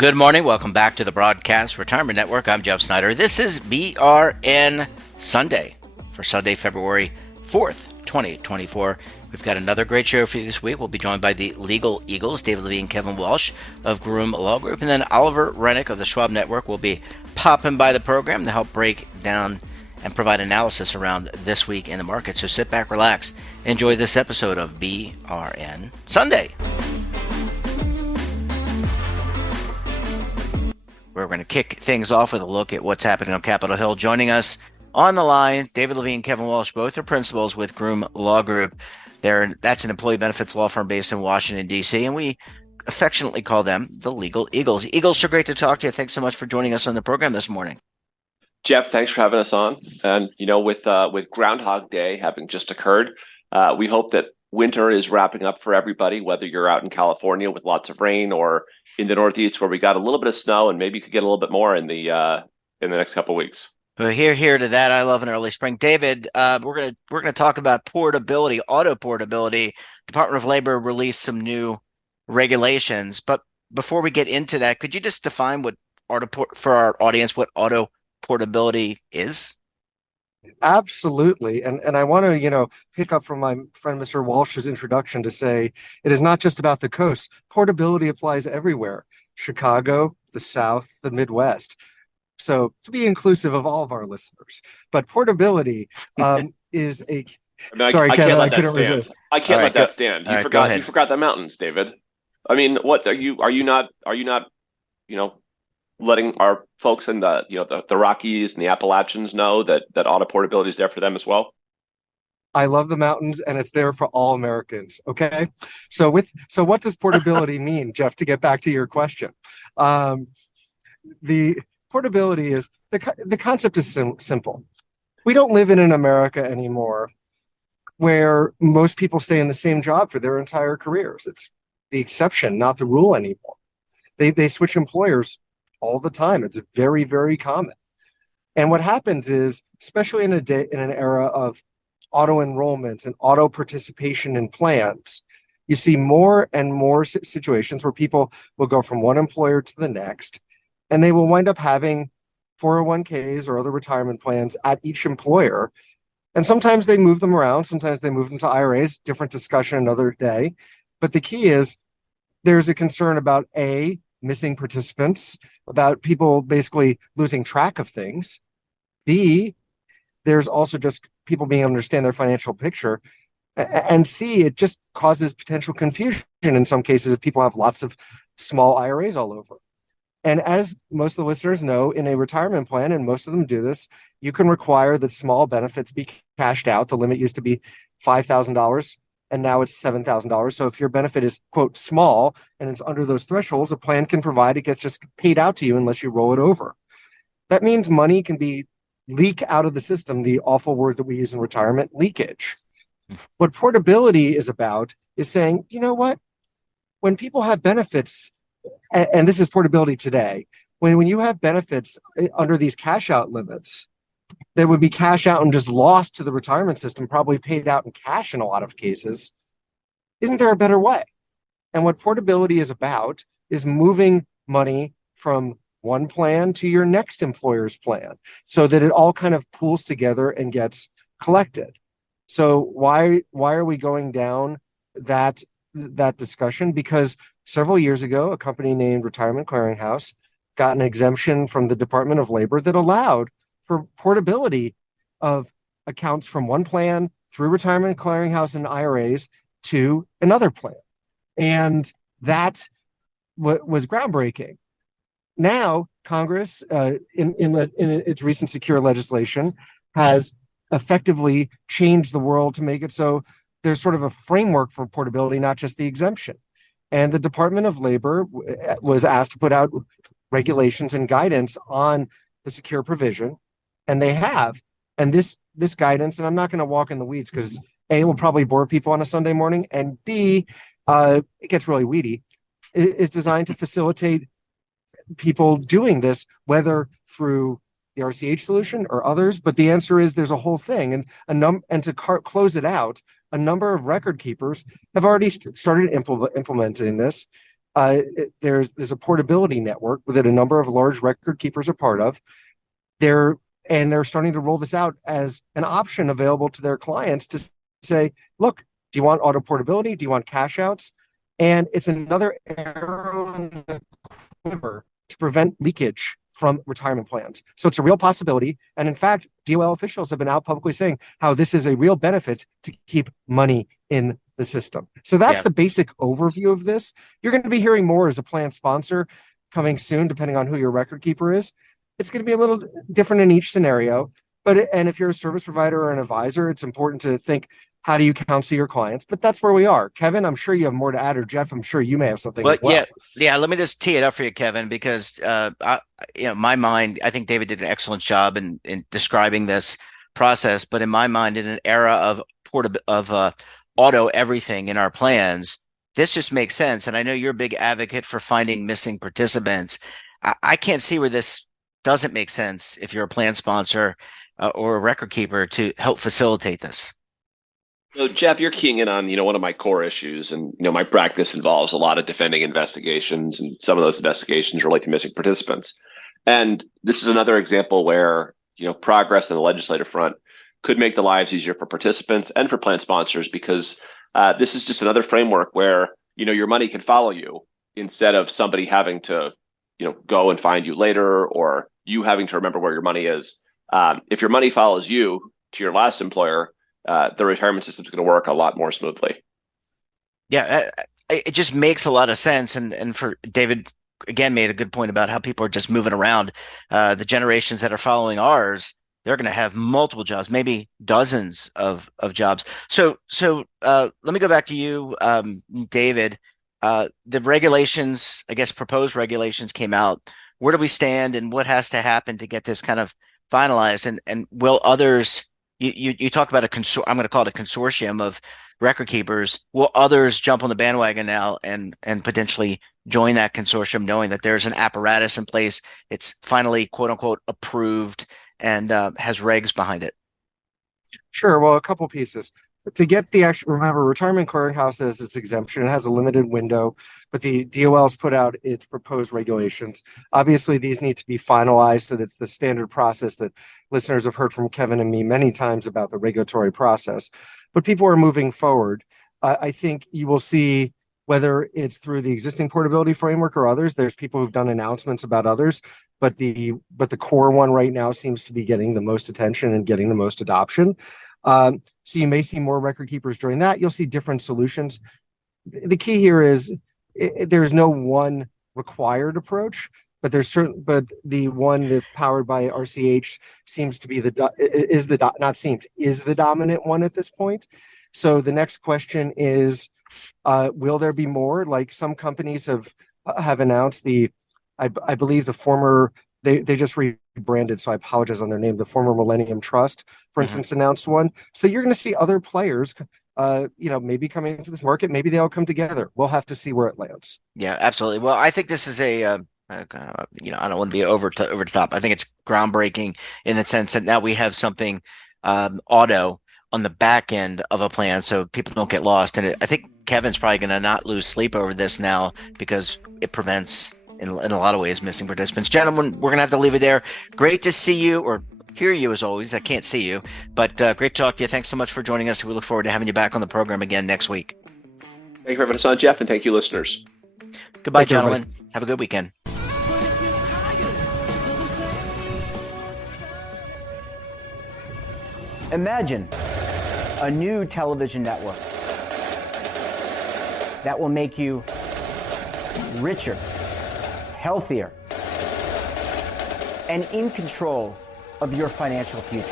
Good morning. Welcome back to the Broadcast Retirement Network. I'm Jeff Snyder. This is BRN Sunday for Sunday, February 4th, 2024. We've got another great show for you this week. We'll be joined by the Legal Eagles, David Levine, Kevin Walsh of Groom Law Group, and then Oliver Rennick of the Schwab Network will be popping by the program to help break down and provide analysis around this week in the market. So sit back, relax, enjoy this episode of BRN Sunday. We're going to kick things off with a look at what's happening on Capitol Hill. Joining us on the line, David Levine, Kevin Walsh, both are principals with Groom Law Group. That's an employee benefits law firm based in Washington, D.C., and we affectionately call them the Legal Eagles. Eagles, so great to talk to you. Thanks so much for joining us on the program this morning. Jeff, thanks for having us on. And, with Groundhog Day having just occurred, we hope that winter is wrapping up for everybody, whether you're out in California with lots of rain or in the Northeast where we got a little bit of snow and maybe you could get a little bit more in the next couple of weeks. Well, here to that. I love an early spring. David, we're gonna talk about portability, auto portability. Department of Labor released some new regulations, but before we get into that, could you just define for our audience what auto portability is? Absolutely. And I want to, pick up from my friend, Mr. Walsh's introduction to say it is not just about the coast. Portability applies everywhere. Chicago, the South, the Midwest. So to be inclusive of all of our listeners. But portability is a... Sorry, Kevin, I couldn't resist. I can't let that stand. You forgot the mountains, David. I mean, what are you not, letting our folks in the Rockies and the Appalachians know that auto portability is there for them as well? I love the mountains, and it's there for all Americans. Okay, so what does portability mean, Jeff? To get back to your question, the portability is the concept is simple. We don't live in an America anymore where most people stay in the same job for their entire careers. It's the exception, not the rule anymore. They switch employers all the time. It's very, very common. And what happens is, especially in an era of auto enrollment and auto participation in plans, you see more and more situations where people will go from one employer to the next, and they will wind up having 401ks or other retirement plans at each employer. And sometimes they move them around. Sometimes they move them to IRAs, different discussion another day. But the key is there's a concern about missing participants, about people basically losing track of things. B, there's also just people being able to understand their financial picture. And C, it just causes potential confusion in some cases if people have lots of small IRAs all over. And as most of the listeners know, in a retirement plan, and most of them do this, you can require that small benefits be cashed out. The limit used to be $5,000. And now it's $7,000. So if your benefit is, quote, small, and it's under those thresholds, a plan can provide it gets just paid out to you unless you roll it over. That means money can leak out of the system, the awful word that we use in retirement, leakage. What portability is about is saying, you know what? When people have benefits, and this is portability today, when you have benefits under these cash out limits, that would be cash out and just lost to the retirement system, probably paid out in cash in a lot of cases. Isn't there a better way? And what portability is about is moving money from one plan to your next employer's plan so that it all kind of pools together and gets collected. So why are we going down that discussion? Because several years ago, a company named Retirement Clearinghouse got an exemption from the Department of Labor that allowed for portability of accounts from one plan through Retirement Clearinghouse and IRAs to another plan. And that was groundbreaking. Now, Congress, in its recent secure legislation, has effectively changed the world to make it so there's sort of a framework for portability, not just the exemption. And the Department of Labor was asked to put out regulations and guidance on the secure provision. And they have. And this guidance, and I'm not going to walk in the weeds because A, will probably bore people on a Sunday morning, and B, it gets really weedy, is designed to facilitate people doing this, whether through the RCH solution or others. But the answer is there's a whole thing. And to close it out, a number of record keepers have already started implementing this. There's a portability network that a number of large record keepers are part of. They're starting to roll this out as an option available to their clients to say, look, do you want auto portability? Do you want cash outs? And it's another arrow in the quiver to prevent leakage from retirement plans. So it's a real possibility. And in fact, DOL officials have been out publicly saying how this is a real benefit to keep money in the system. So that's the basic overview of this. You're going to be hearing more as a plan sponsor coming soon, depending on who your record keeper is. It's going to be a little different in each scenario. And if you're a service provider or an advisor, it's important to think, how do you counsel your clients? But that's where we are. Kevin, I'm sure you have more to add, or Jeff, I'm sure you may have something as well. Yeah. Let me just tee it up for you, Kevin, because my mind, I think David did an excellent job in describing this process. But in my mind, in an era of auto everything in our plans, this just makes sense. And I know you're a big advocate for finding missing participants. I can't see where this doesn't make sense if you're a plan sponsor or a record keeper to help facilitate this. So Jeff, you're keying in on, one of my core issues, and, my practice involves a lot of defending investigations, and some of those investigations relate to missing participants. And this is another example where, progress on the legislative front could make the lives easier for participants and for plan sponsors, because this is just another framework where, your money can follow you instead of somebody having to, go and find you later, or you having to remember where your money is. If your money follows you to your last employer, the retirement system is going to work a lot more smoothly. Yeah, it just makes a lot of sense. And for David, again, made a good point about how people are just moving around. The generations that are following ours, they're going to have multiple jobs, maybe dozens of jobs. So let me go back to you, David. The regulations, I guess, proposed regulations came out. Where do we stand, and what has to happen to get this kind of finalized? And will others? You talked about I'm going to call it a consortium of record keepers. Will others jump on the bandwagon now and potentially join that consortium, knowing that there's an apparatus in place? It's finally, quote unquote, approved and has regs behind it. Sure. Well, a couple pieces. To get the actual, remember, Retirement Clearinghouse has its exemption. It has a limited window, but the DOL has put out its proposed regulations. Obviously, these need to be finalized, so that's the standard process that listeners have heard from Kevin and me many times about the regulatory process. But people are moving forward. I think you will see, whether it's through the existing portability framework or others, there's people who've done announcements about others, but the core one right now seems to be getting the most attention and getting the most adoption. So you may see more record keepers join that. You'll see different solutions. The key here is there's no one required approach, but the one that's powered by RCH seems to be the dominant one at this point. So the next question is, will there be more? Like some companies have announced I believe the former, they just rebranded, so I apologize on their name. The former Millennium Trust, for instance, announced one. So you're going to see other players, maybe coming into this market. Maybe they all come together. We'll have to see where it lands. Yeah, absolutely. Well, I think this is I don't want to be over the top. I think it's groundbreaking in the sense that now we have something auto on the back end of a plan, so people don't get lost. And I think Kevin's probably going to not lose sleep over this now, because it prevents, in a lot of ways, missing participants. Gentlemen, we're going to have to leave it there. Great to see you, or hear you as always. I can't see you, but great to talk to you. Thanks so much for joining us. We look forward to having you back on the program again next week. Thank you for having us on, Jeff, and thank you, listeners. Goodbye, gentlemen. Have a good weekend. Imagine a new television network that will make you richer, healthier, and in control of your financial future.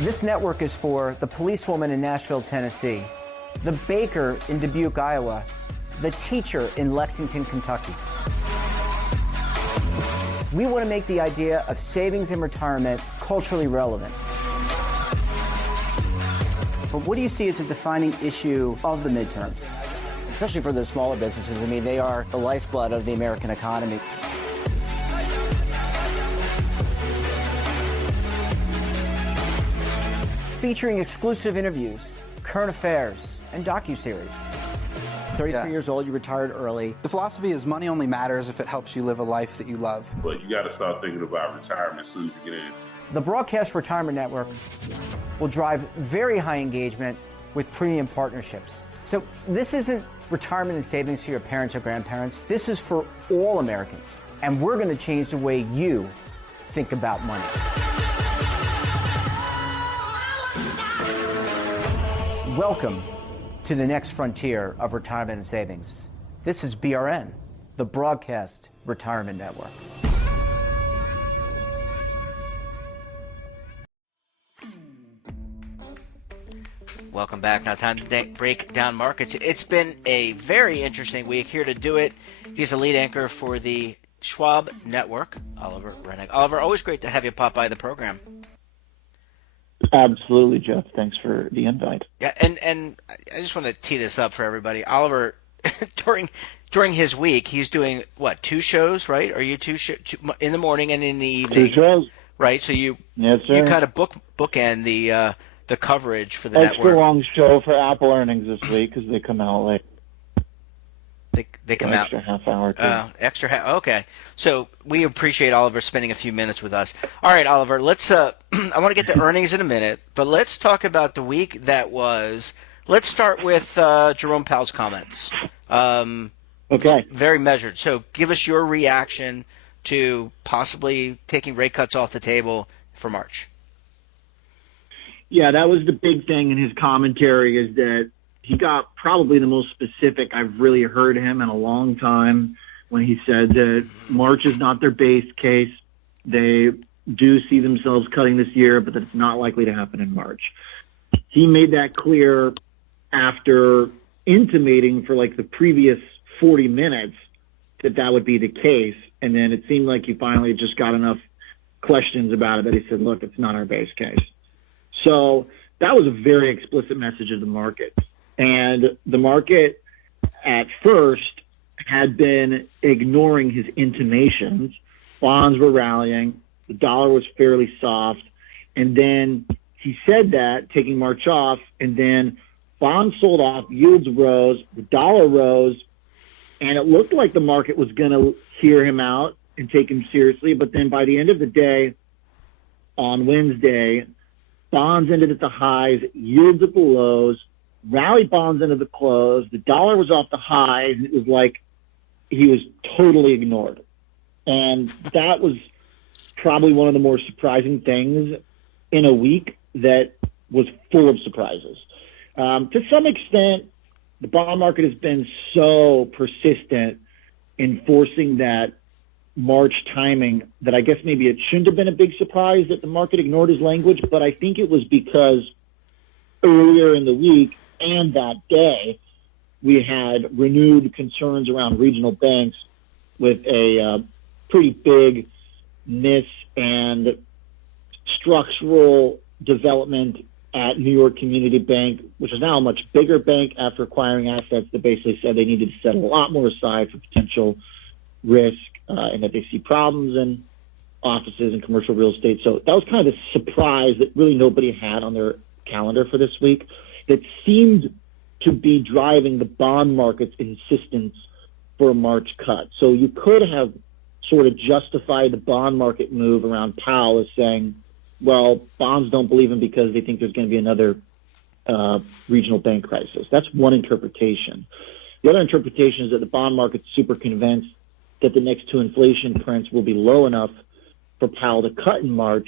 This network is for the policewoman in Nashville, Tennessee, the baker in Dubuque, Iowa, the teacher in Lexington, Kentucky. We want to make the idea of savings and retirement culturally relevant. But what do you see as a defining issue of the midterms? especially for the smaller businesses. I mean, they are the lifeblood of the American economy. Featuring exclusive interviews, current affairs, and docuseries. 33 years old, you retired early. The philosophy is money only matters if it helps you live a life that you love. But you got to start thinking about retirement as soon as you get in. The Broadcast Retirement Network will drive very high engagement with premium partnerships. So this isn't retirement and savings for your parents or grandparents. This is for all Americans. And we're going to change the way you think about money. Welcome to the next frontier of retirement and savings. This is BRN, the Broadcast Retirement Network. Welcome back. Now time to break down markets. It's been a very interesting week. Here to do it, he's the lead anchor for the Schwab Network, Oliver Rennick. Oliver, always great to have you pop by the program. Absolutely, Jeff. Thanks for the invite. Yeah, and I just want to tee this up for everybody. Oliver, during his week, he's doing what, 2 shows, right? Are you two in the morning and in the evening? 2 shows, right? So you yes, sir. You kind of bookend the coverage for the extra network. long show for Apple earnings this week because they come out late. They come out extra half hour. Okay, so we appreciate Oliver spending a few minutes with us. All right, Oliver, let's. I want to get to earnings in a minute, but let's talk about the week that was. Let's start with Jerome Powell's comments. Okay. Very measured. So give us your reaction to possibly taking rate cuts off the table for March. Yeah, that was the big thing in his commentary, is that he got probably the most specific I've really heard him in a long time when he said that March is not their base case. They do see themselves cutting this year, but that it's not likely to happen in March. He made that clear after intimating for like the previous 40 minutes that that would be the case. And then it seemed like he finally just got enough questions about it that he said, look, it's not our base case. So that was a very explicit message of the market. And the market at first had been ignoring his intimations. Bonds were rallying. The dollar was fairly soft. And then he said that, taking March off, and then bonds sold off, yields rose, the dollar rose, and it looked like the market was going to hear him out and take him seriously. But then by the end of the day, on Wednesday, bonds ended at the highs, yields at the lows, rally bonds into the close. The dollar was off the highs. It was like he was totally ignored. And that was probably one of the more surprising things in a week that was full of surprises. To some extent, the bond market has been so persistent in forcing that March timing that I guess maybe it shouldn't have been a big surprise that the market ignored his language, but I think it was because earlier in the week and that day, we had renewed concerns around regional banks with a pretty big miss and structural development at New York Community Bank, which is now a much bigger bank after acquiring assets that basically said they needed to set a lot more aside for potential risk and that they see problems in offices and commercial real estate. So that was kind of the surprise that really nobody had on their calendar for this week that seemed to be driving the bond market's insistence for a March cut. So you could have sort of justified the bond market move around Powell as saying, well, bonds don't believe him because they think there's going to be another regional bank crisis. That's one interpretation. The other interpretation is that the bond market's super convinced that the next 2 inflation prints will be low enough for Powell to cut in March,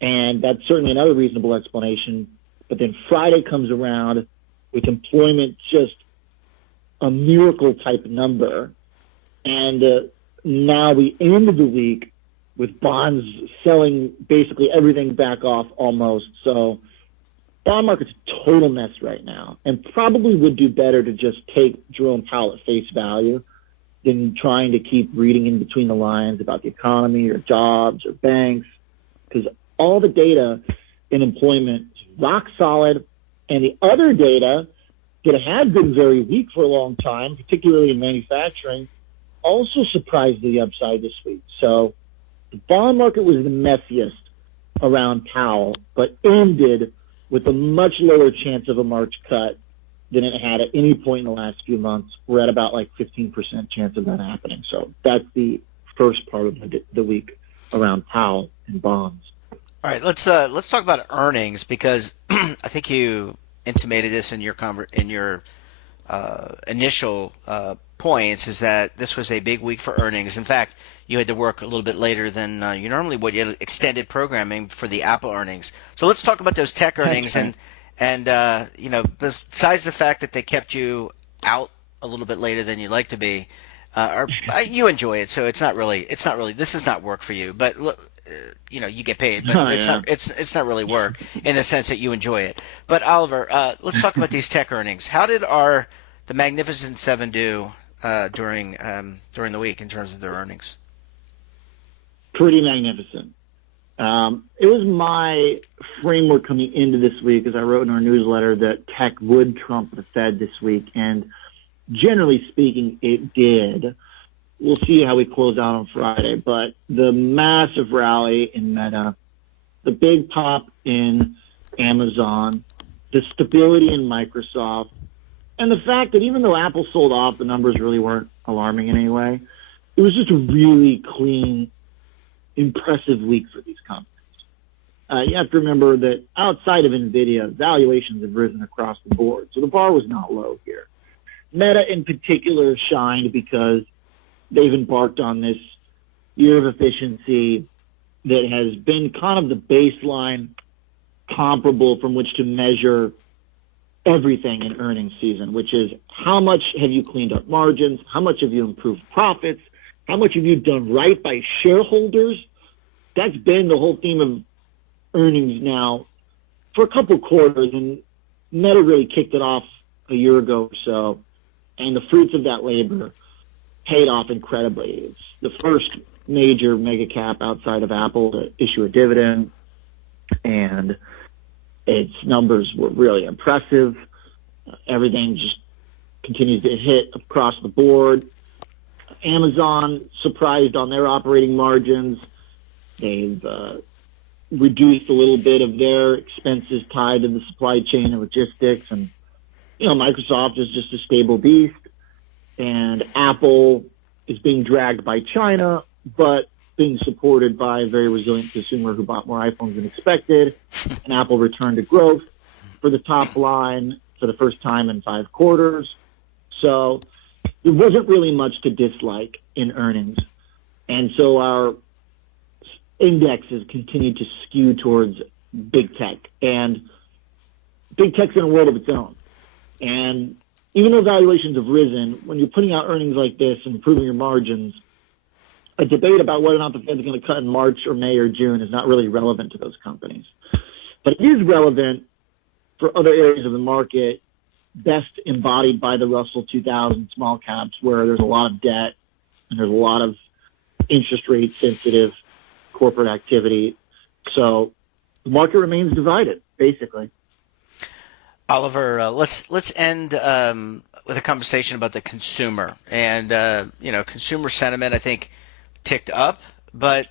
and that's certainly another reasonable explanation. But then Friday comes around with employment just a miracle type number, and now we ended the week with bonds selling basically everything back off almost. So bond market's a total mess right now, and probably would do better to just take Jerome Powell at face value than trying to keep reading in between the lines about the economy or jobs or banks, because all the data in employment is rock solid, and the other data that had been very weak for a long time, particularly in manufacturing, also surprised the upside this week. So the bond market was the messiest around Powell, but ended with a much lower chance of a March cut than it had at any point in the last few months. We're at about like 15% chance of that happening. So that's the first part of the week around Powell and bonds. All right, let's talk about earnings, because I think you intimated this in your initial points, is that this was a big week for earnings. In fact, you had to work a little bit later than you normally would. You had extended programming for the Apple earnings. So let's talk about those tech earnings, and besides the fact that they kept you out a little bit later than you'd like to be, you enjoy it, so it's not really. This is not work for you, but you get paid, but it's not really work in the sense that you enjoy it. But Oliver, let's talk about these tech earnings. How did the Magnificent Seven do during the week in terms of their earnings? Pretty magnificent. It was my framework coming into this week, as I wrote in our newsletter, that tech would trump the Fed this week, and generally speaking, it did. We'll see how we close out on Friday, but the massive rally in Meta, the big pop in Amazon, the stability in Microsoft, and the fact that even though Apple sold off, the numbers really weren't alarming in any way. It was just a really clean, impressive week for these companies. You have to remember that outside of NVIDIA, valuations have risen across the board, so the bar was not low here. Meta in particular shined because they've embarked on this year of efficiency that has been kind of the baseline comparable from which to measure everything in earnings season, which is how much have you cleaned up margins, how much have you improved profits, how much have you done right by shareholders. That's been the whole theme of earnings now for a couple quarters, and Meta really kicked it off a year ago or so, and the fruits of that labor paid off incredibly. It's the first major mega cap outside of Apple to issue a dividend, and its numbers were really impressive. Everything just continues to hit across the board. Amazon surprised on their operating margins. They've reduced a little bit of their expenses tied to the supply chain and logistics, and Microsoft is just a stable beast. And Apple is being dragged by China, but being supported by a very resilient consumer who bought more iPhones than expected. And Apple returned to growth for the top line for the first time in 5 quarters. So there wasn't really much to dislike in earnings. And so our indexes continue to skew towards big tech. And big tech's in a world of its own. And even though valuations have risen, when you're putting out earnings like this and improving your margins, a debate about whether or not the Fed's going to cut in March or May or June is not really relevant to those companies. But it is relevant for other areas of the market, best embodied by the Russell 2000 small caps, where there's a lot of debt and there's a lot of interest rate sensitive corporate activity. So the market remains divided, basically. Oliver, let's end with a conversation about the consumer. And consumer sentiment, I think, ticked up, but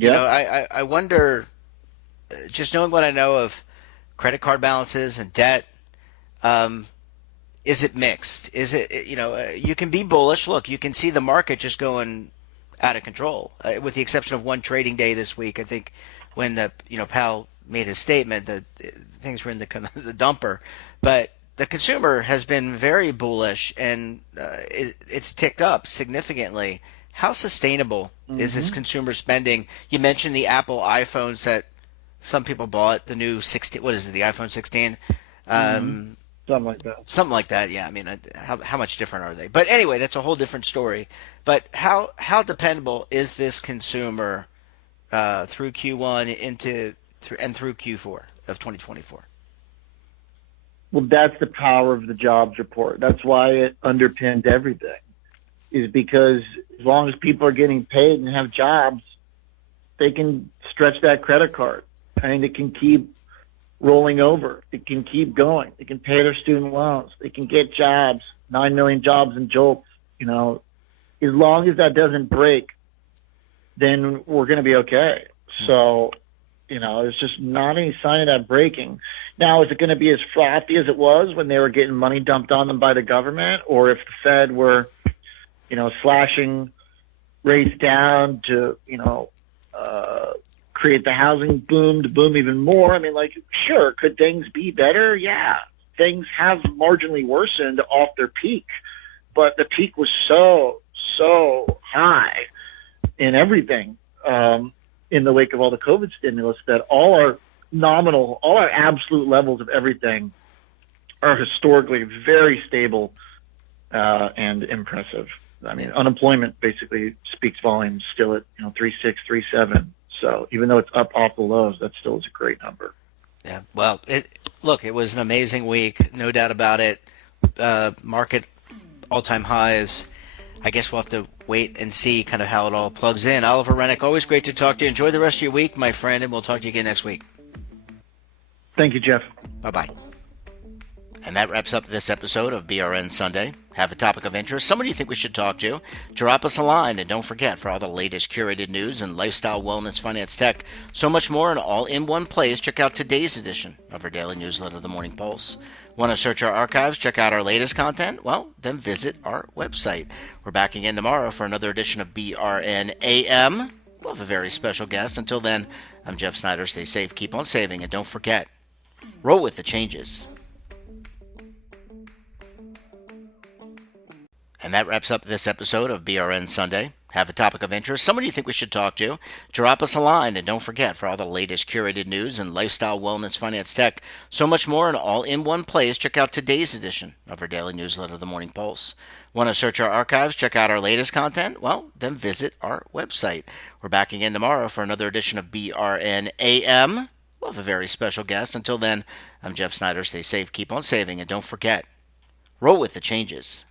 I wonder, just knowing what I know of credit card balances and debt, is it mixed? Is it, you can be bullish. Look, you can see the market just going out of control, with the exception of one trading day this week. I think when Powell made his statement that things were in the dumper, but the consumer has been very bullish, and it's ticked up significantly. How sustainable is this consumer spending? You mentioned the Apple iPhones that some people bought, the new 16. What is it? The iPhone 16. Something like that. Something like that. Yeah. I mean, how much different are they? But anyway, that's a whole different story. But how dependable is this consumer through Q1 through Q4 of 2024? Well, that's the power of the jobs report. That's why it underpinned everything, is because as long as people are getting paid and have jobs, they can stretch that credit card. I mean, it can keep rolling over. It can keep going. They can pay their student loans. They can get jobs, 9 million jobs in jolts. You know, as long as that doesn't break, then we're going to be okay. So, you know, there's just not any sign of that breaking. Now, is it going to be as frothy as it was when they were getting money dumped on them by the government, or if the Fed were, you know, slashing rates down to, you know, create the housing boom to boom even more? I mean, like, sure, could things be better? Yeah, things have marginally worsened off their peak, but the peak was so high in everything in the wake of all the COVID stimulus that all our absolute levels of everything are historically very stable and impressive. I mean, unemployment basically speaks volumes still at 3.6, 3.7. So even though it's up off the lows, that still is a great number. Yeah. Well, it was an amazing week, no doubt about it. Market all-time highs. I guess we'll have to wait and see kind of how it all plugs in. Oliver Rennick, always great to talk to you. Enjoy the rest of your week, my friend, and we'll talk to you again next week. Thank you, Jeff. Bye-bye. And that wraps up this episode of BRN Sunday. Have a topic of interest, someone you think we should talk to, drop us a line. And don't forget, for all the latest curated news and lifestyle, wellness, finance, tech, so much more, and all in one place, check out today's edition of our daily newsletter, The Morning Pulse. Want to search our archives, check out our latest content? Well, then visit our website. We're back again tomorrow for another edition of BRN AM. We'll have a very special guest. Until then, I'm Jeff Snyder. Stay safe, keep on saving, and don't forget, roll with the changes. And that wraps up this episode of BRN Sunday. Have a topic of interest, someone you think we should talk to, drop us a line. And don't forget, for all the latest curated news and lifestyle, wellness, finance, tech, so much more, and all in one place, check out today's edition of our daily newsletter, The Morning Pulse. Want to search our archives, check out our latest content? Well, then visit our website. We're back again tomorrow for another edition of BRN AM. We'll have a very special guest. Until then, I'm Jeff Snyder. Stay safe, keep on saving, and don't forget, roll with the changes.